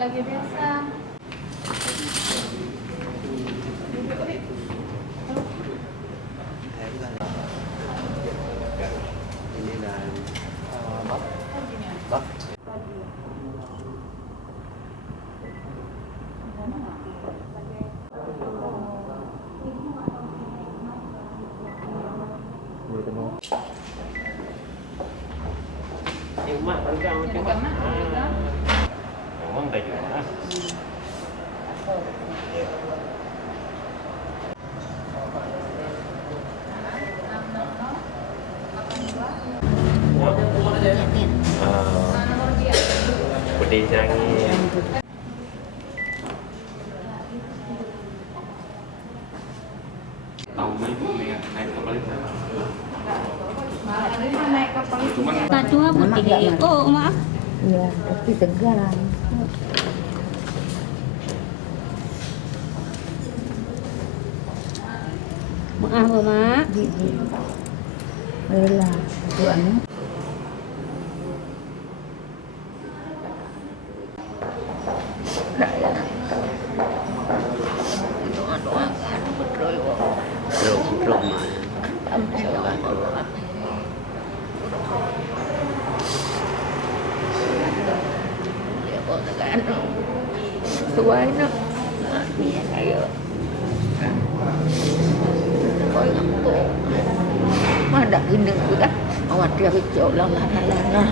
lagi biasa. Ini dan bak. Nhưng mà vẫn cao chứ mà vấn đề gì nữa pedih sangat tahu naik kapal itu Naik kapal itu. Tadua putih. Oh, maaf. Iya, tapi tegang. Maaf, Mak. Gigi. Rela. Tuannya. Doa-doakan betul. belum Ya kok tekan. Suai nak. Ni ayo. Koi ngamto. Mana ini sudah awak dia bicara lah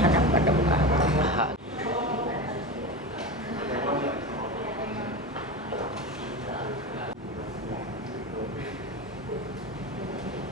anak pada